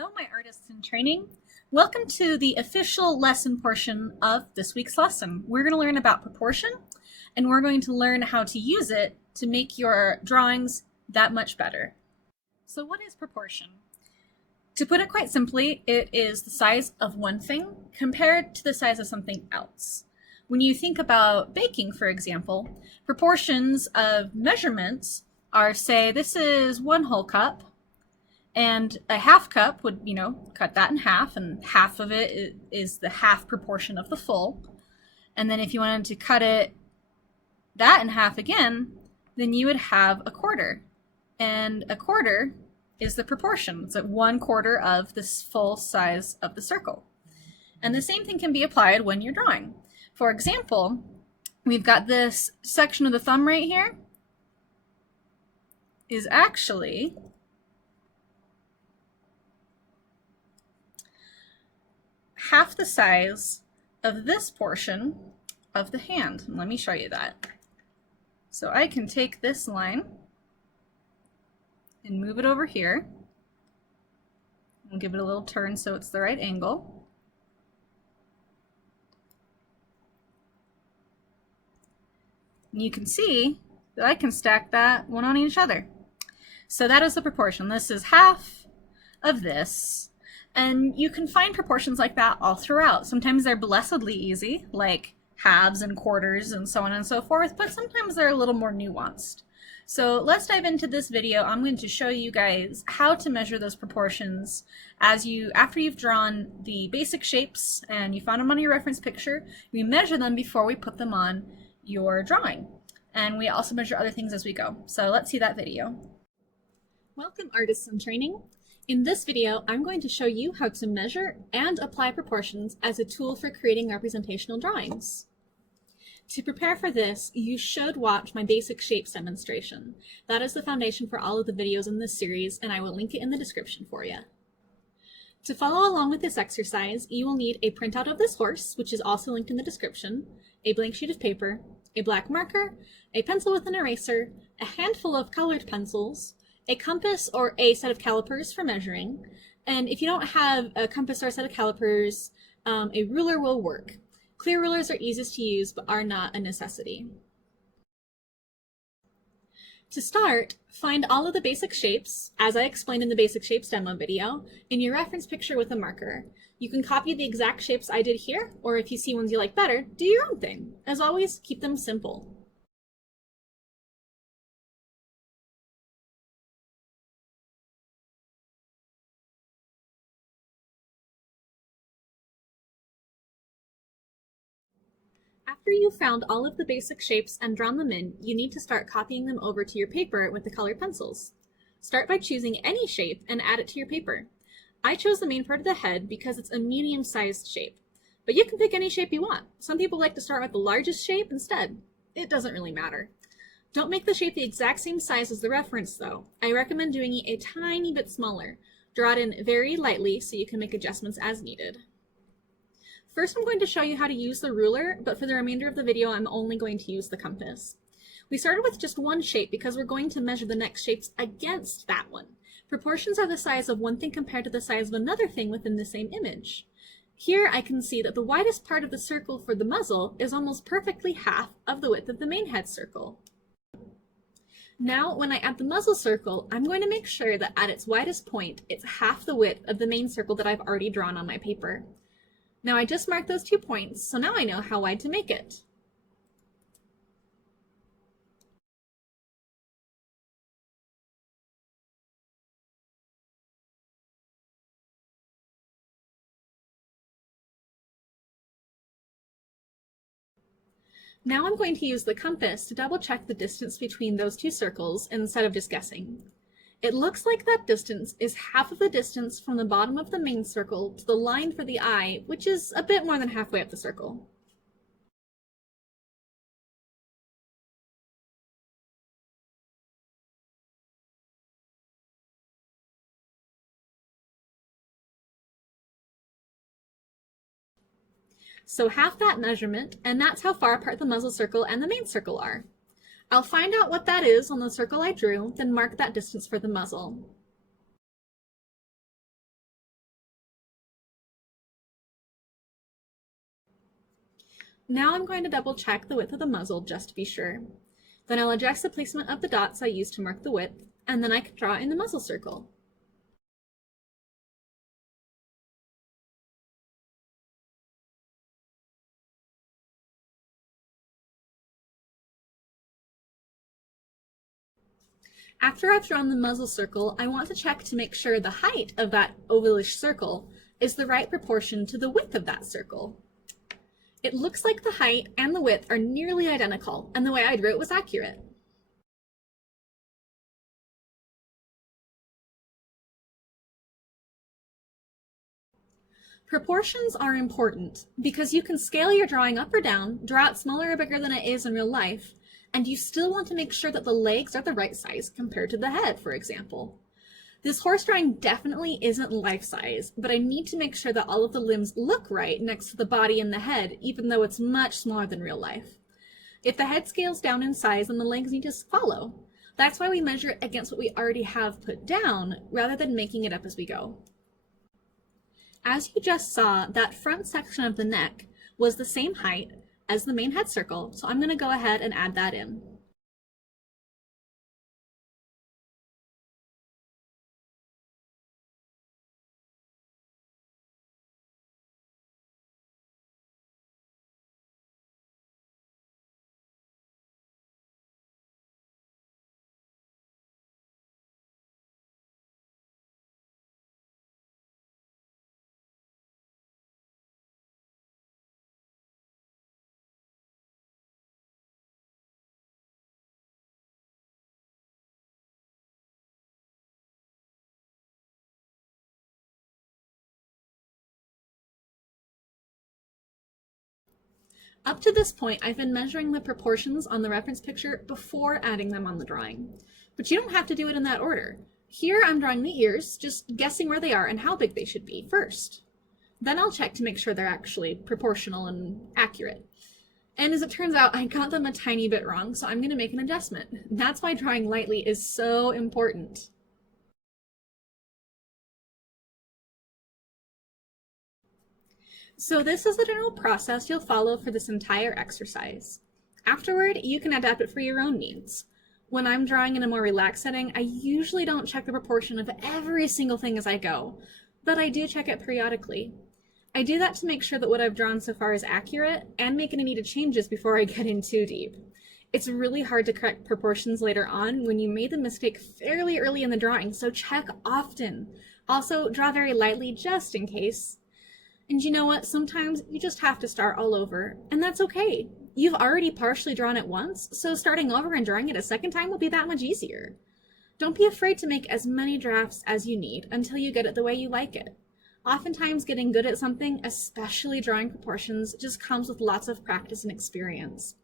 Hello, my artists in training. Welcome to the official lesson portion of this week's lesson. We're going to learn about proportion, and we're going to learn how to use it to make your drawings that much better. So what is proportion? To put it quite simply, it is the size of one thing compared to the size of something else. When you think about baking, for example, proportions of measurements are, say, this is 1 whole cup, and a half cup would, cut that in half, and half of it is the half proportion of the full. And then if you wanted to cut that in half again, then you would have a quarter. And a quarter is the proportion. It's at 1/4 of this full size of the circle. And the same thing can be applied when you're drawing. For example, we've got this section of the thumb right here is actually half the size of this portion of the hand. And let me show you that. So I can take this line and move it over here and give it a little turn so it's the right angle. And you can see that I can stack that one on each other. So that is the proportion. This is half of this. And you can find proportions like that all throughout. Sometimes they're blessedly easy, like halves and quarters and so on and so forth, but sometimes they're a little more nuanced. So let's dive into this video. I'm going to show you guys how to measure those proportions after you've drawn the basic shapes and you found them on your reference picture. We measure them before we put them on your drawing. And we also measure other things as we go. So let's see that video. Welcome, artists in training. In this video, I'm going to show you how to measure and apply proportions as a tool for creating representational drawings. To prepare for this, you should watch my basic shapes demonstration. That is the foundation for all of the videos in this series, and I will link it in the description for you. To follow along with this exercise, you will need a printout of this horse, which is also linked in the description, a blank sheet of paper, a black marker, a pencil with an eraser, a handful of colored pencils, a compass or a set of calipers for measuring, and if you don't have a compass or a set of calipers, a ruler will work. Clear rulers are easiest to use but are not a necessity. To start, find all of the basic shapes, as I explained in the basic shapes demo video, in your reference picture with a marker. You can copy the exact shapes I did here, or if you see ones you like better, do your own thing. As always, keep them simple. After you've found all of the basic shapes and drawn them in, you need to start copying them over to your paper with the colored pencils. Start by choosing any shape and add it to your paper. I chose the main part of the head because it's a medium-sized shape, but you can pick any shape you want. Some people like to start with the largest shape instead. It doesn't really matter. Don't make the shape the exact same size as the reference though. I recommend doing it a tiny bit smaller. Draw it in very lightly so you can make adjustments as needed. First, I'm going to show you how to use the ruler, but for the remainder of the video, I'm only going to use the compass. We started with just one shape because we're going to measure the next shapes against that one. Proportions are the size of one thing compared to the size of another thing within the same image. Here I can see that the widest part of the circle for the muzzle is almost perfectly half of the width of the main head circle. Now, when I add the muzzle circle, I'm going to make sure that at its widest point, it's half the width of the main circle that I've already drawn on my paper. Now I just marked those 2 points, so now I know how wide to make it. Now I'm going to use the compass to double check the distance between those 2 circles instead of just guessing. It looks like that distance is half of the distance from the bottom of the main circle to the line for the eye, which is a bit more than halfway up the circle. So half that measurement, and that's how far apart the muzzle circle and the main circle are. I'll find out what that is on the circle I drew, then mark that distance for the muzzle. Now I'm going to double check the width of the muzzle just to be sure. Then I'll adjust the placement of the dots I used to mark the width, and then I can draw in the muzzle circle. After I've drawn the muzzle circle, I want to check to make sure the height of that ovalish circle is the right proportion to the width of that circle. It looks like the height and the width are nearly identical, and the way I drew it was accurate. Proportions are important because you can scale your drawing up or down, draw it smaller or bigger than it is in real life, and you still want to make sure that the legs are the right size compared to the head, for example. This horse drawing definitely isn't life size, but I need to make sure that all of the limbs look right next to the body and the head, even though it's much smaller than real life. If the head scales down in size, then the legs need to follow. That's why we measure it against what we already have put down, rather than making it up as we go. As you just saw, that front section of the neck was the same height as the main head circle, so I'm going to go ahead and add that in. Up to this point, I've been measuring the proportions on the reference picture before adding them on the drawing. But you don't have to do it in that order. Here I'm drawing the ears, just guessing where they are and how big they should be first. Then I'll check to make sure they're actually proportional and accurate. And as it turns out, I got them a tiny bit wrong, so I'm going to make an adjustment. That's why drawing lightly is so important. So this is the general process you'll follow for this entire exercise. Afterward, you can adapt it for your own needs. When I'm drawing in a more relaxed setting, I usually don't check the proportion of every single thing as I go, but I do check it periodically. I do that to make sure that what I've drawn so far is accurate and make any needed changes before I get in too deep. It's really hard to correct proportions later on when you made the mistake fairly early in the drawing, so check often. Also, draw very lightly just in case. And you know what? Sometimes you just have to start all over, and that's okay. You've already partially drawn it once, so starting over and drawing it a second time will be that much easier. Don't be afraid to make as many drafts as you need until you get it the way you like it. Oftentimes getting good at something, especially drawing proportions, just comes with lots of practice and experience.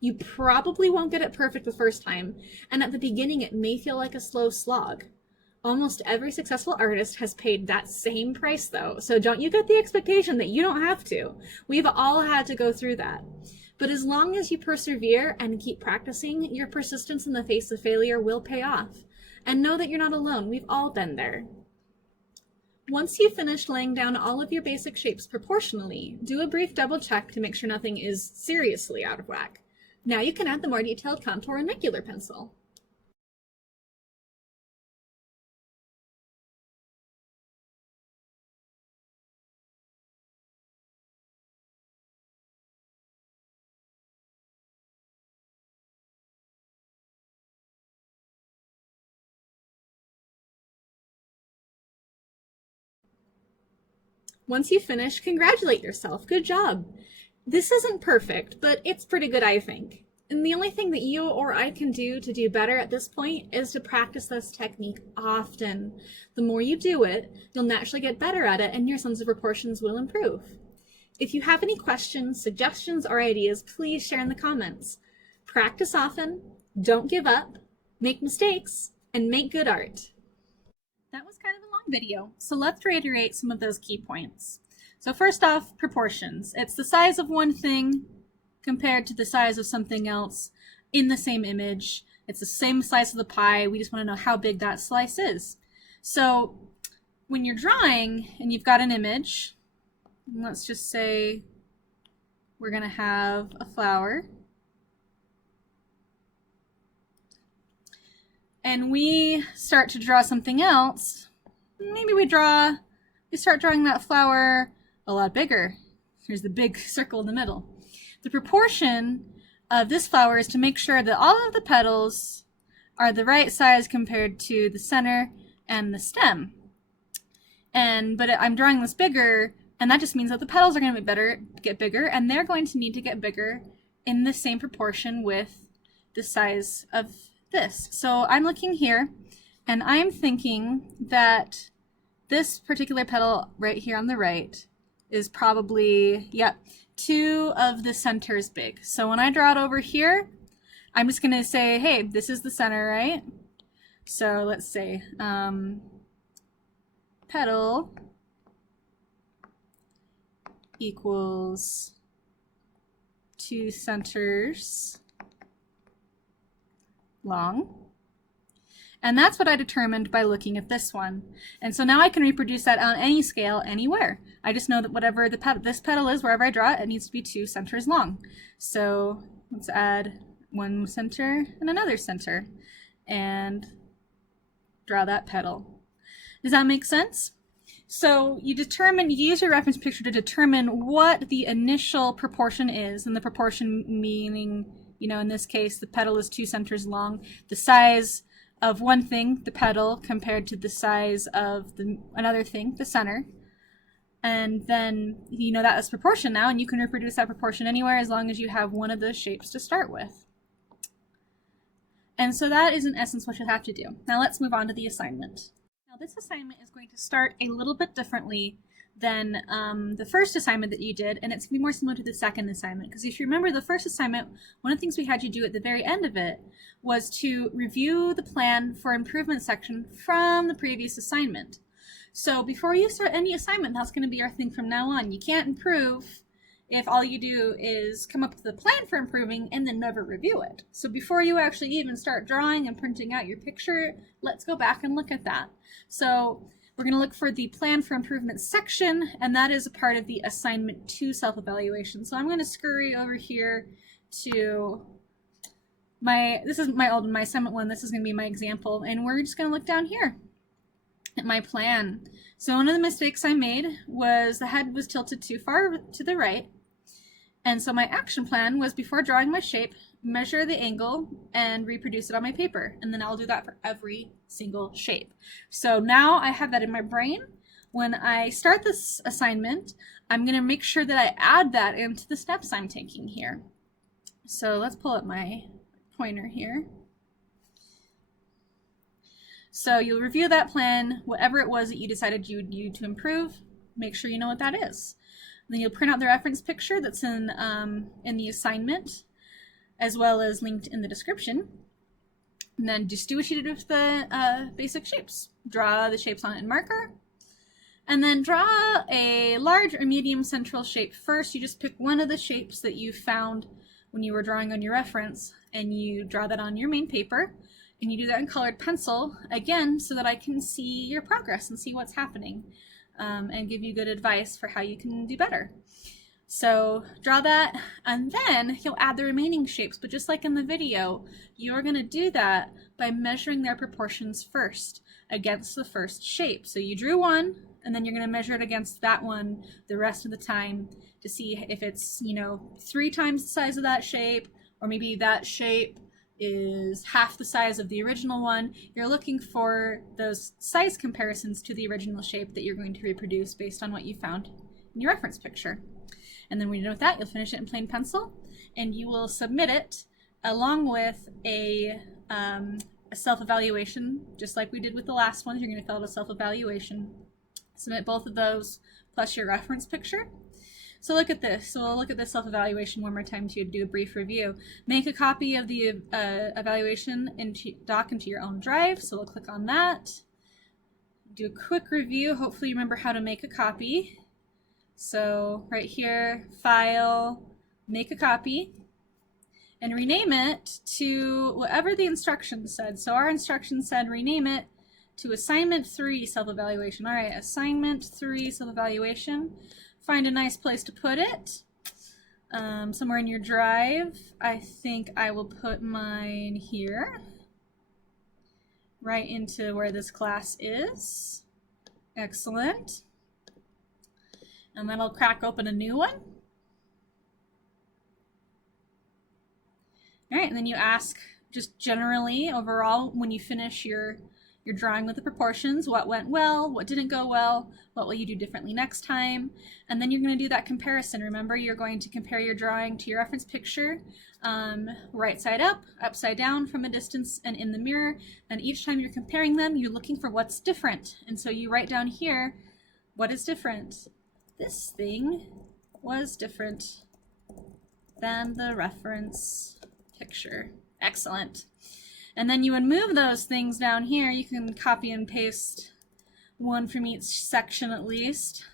You probably won't get it perfect the first time, and at the beginning it may feel like a slow slog. Almost every successful artist has paid that same price though, so don't you get the expectation that you don't have to. We've all had to go through that. But as long as you persevere and keep practicing, your persistence in the face of failure will pay off. And know that you're not alone, we've all been there. Once you've finished laying down all of your basic shapes proportionally, do a brief double check to make sure nothing is seriously out of whack. Now you can add the more detailed contour and regular pencil. Once you finish, congratulate yourself. Good job. This isn't perfect, but it's pretty good, I think. And the only thing that you or I can do to do better at this point is to practice this technique often. The more you do it, you'll naturally get better at it and your sense of proportions will improve. If you have any questions, suggestions, or ideas, please share in the comments. Practice often, don't give up, make mistakes, and make good art. That was kind of a long video, so let's reiterate some of those key points. So first off, proportions. It's the size of one thing compared to the size of something else in the same image. It's the same size of the pie. We just want to know how big that slice is. So when you're drawing and you've got an image, let's just say we're going to have a flower. And we start to draw something else. Maybe we start drawing that flower a lot bigger. Here's the big circle in the middle. The proportion of this flower is to make sure that all of the petals are the right size compared to the center and the stem. But I'm drawing this bigger, and that just means that the petals are going to get bigger, and they're going to need to get bigger in the same proportion with the size of this. So I'm looking here, and I'm thinking that this particular petal right here on the right is probably, yep, 2 of the centers big. So when I draw it over here, I'm just going to say, hey, this is the center, right? So let's say petal equals 2 centers long. And that's what I determined by looking at this one. And so now I can reproduce that on any scale, anywhere. I just know that whatever this petal is, wherever I draw it, it needs to be 2 centers long. So let's add 1 center and another center and draw that petal. Does that make sense? So you use your reference picture to determine what the initial proportion is, and the proportion meaning, in this case, the petal is 2 centers long. The size of one thing, the petal, compared to the size of another thing, the center. And then you know that as proportion now, and you can reproduce that proportion anywhere as long as you have one of those shapes to start with. And so that is in essence what you'll have to do. Now let's move on to the assignment. Now this assignment is going to start a little bit differently than the first assignment that you did, and it's going to be more similar to the second assignment. Because if you remember the first assignment, one of the things we had you do at the very end of it was to review the plan for improvement section from the previous assignment. So before you start any assignment, that's going to be our thing from now on. You can't improve if all you do is come up with a plan for improving and then never review it. So before you actually even start drawing and printing out your picture, let's go back and look at that. So we're going to look for the plan for improvement section, and that is a part of the assignment 2 self-evaluation. So I'm going to scurry over here to this is my assignment 1. This is going to be my example, and we're just going to look down here at my plan. So one of the mistakes I made was the head was tilted too far to the right. And so my action plan was, before drawing my shape, measure the angle and reproduce it on my paper. And then I'll do that for every single shape. So now I have that in my brain. When I start this assignment, I'm going to make sure that I add that into the steps I'm taking here. So let's pull up my pointer here. So you'll review that plan, whatever it was that you decided you would do to improve, make sure you know what that is. Then you'll print out the reference picture that's in the assignment, as well as linked in the description. And then just do what you did with the basic shapes. Draw the shapes on it in marker, and then draw a large or medium central shape first. You just pick one of the shapes that you found when you were drawing on your reference, and you draw that on your main paper. And you do that in colored pencil, again, so that I can see your progress and see what's happening, and give you good advice for how you can do better. So draw that, and then you'll add the remaining shapes. But just like in the video, you're going to do that by measuring their proportions first against the first shape. So you drew one, and then you're going to measure it against that one the rest of the time to see if it's, 3 times the size of that shape, or maybe that shape is half the size of the original one. You're looking for those size comparisons to the original shape that you're going to reproduce based on what you found in your reference picture. And then when you're done with that, you'll finish it in plain pencil, and you will submit it along with a self-evaluation, just like we did with the last one. You're going to fill out a self-evaluation. Submit both of those plus your reference picture. So look at this. So we'll look at this self-evaluation one more time to do a brief review. Make a copy of the evaluation doc into your own drive. So we'll click on that. Do a quick review. Hopefully you remember how to make a copy. So right here, File, Make a Copy, and rename it to whatever the instructions said. So our instructions said rename it to Assignment 3 Self-Evaluation. All right, Assignment 3 Self-Evaluation. Find a nice place to put it. somewhere in your drive. I think I will put mine here, right into where this class is. Excellent. And then I'll crack open a new one. All right, and then you ask just generally overall when you finish your drawing with the proportions, what went well, what didn't go well, what will you do differently next time, and then you're going to do that comparison. Remember, you're going to compare your drawing to your reference picture, right side up, upside down, from a distance, and in the mirror, and each time you're comparing them, you're looking for what's different, and so you write down here, what is different? This thing was different than the reference picture. Excellent. And then you would move those things down here. You can copy and paste one from each section at least.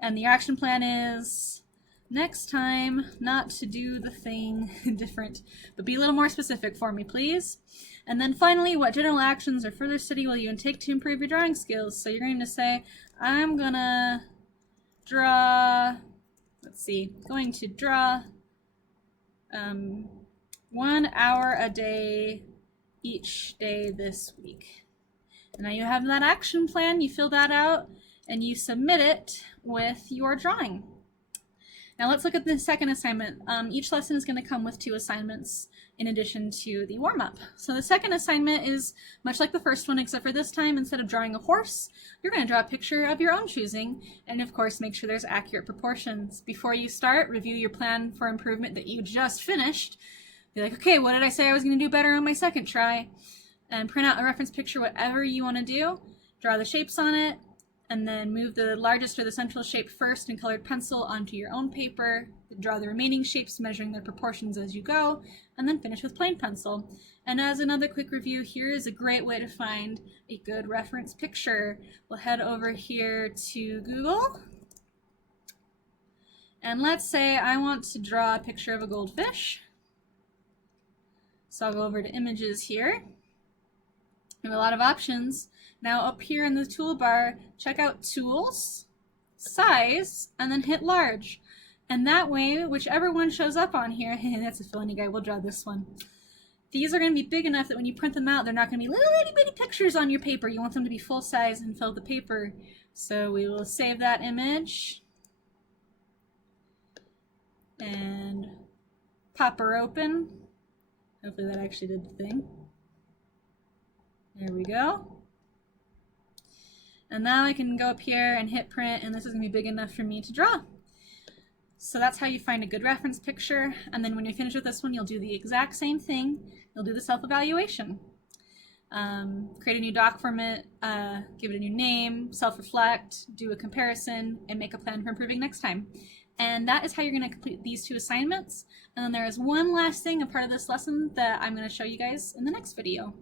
And the action plan is next time not to do the thing different, but be a little more specific for me, please. And then finally, what general actions or further study will you take to improve your drawing skills? So you're going to say, I'm gonna draw, let's see, going to draw 1 hour a day each day this week. And now you have that action plan, you fill that out, and you submit it with your drawing. Now let's look at the second assignment. Each lesson is going to come with 2 assignments in addition to the warm-up. So the second assignment is much like the first one, except for this time, instead of drawing a horse, you're going to draw a picture of your own choosing, and of course make sure there's accurate proportions. Before you start, review your plan for improvement that you just finished. Be like, okay, what did I say I was going to do better on my second try? And print out a reference picture, whatever you want to do. Draw the shapes on it, and then move the largest or the central shape first in colored pencil onto your own paper. Draw the remaining shapes, measuring their proportions as you go, and then finish with plain pencil. And as another quick review, here is a great way to find a good reference picture. We'll head over here to Google. And let's say I want to draw a picture of a goldfish. So I'll go over to images here. We have a lot of options. Now up here in the toolbar, check out tools, size, and then hit large. And that way, whichever one shows up on here, that's a fill-in guy, we'll draw this one. These are going to be big enough that when you print them out, they're not going to be little itty bitty pictures on your paper. You want them to be full size and fill the paper. So we will save that image and pop her open. Hopefully that actually did the thing. There we go. And now I can go up here and hit print, and this is going to be big enough for me to draw. So that's how you find a good reference picture, and then when you're finished with this one, you'll do the exact same thing. You'll do the self-evaluation. Create a new doc format, give it a new name, self-reflect, do a comparison, and make a plan for improving next time. And that is how you're going to complete these 2 assignments. And then there is one last thing, a part of this lesson, that I'm going to show you guys in the next video.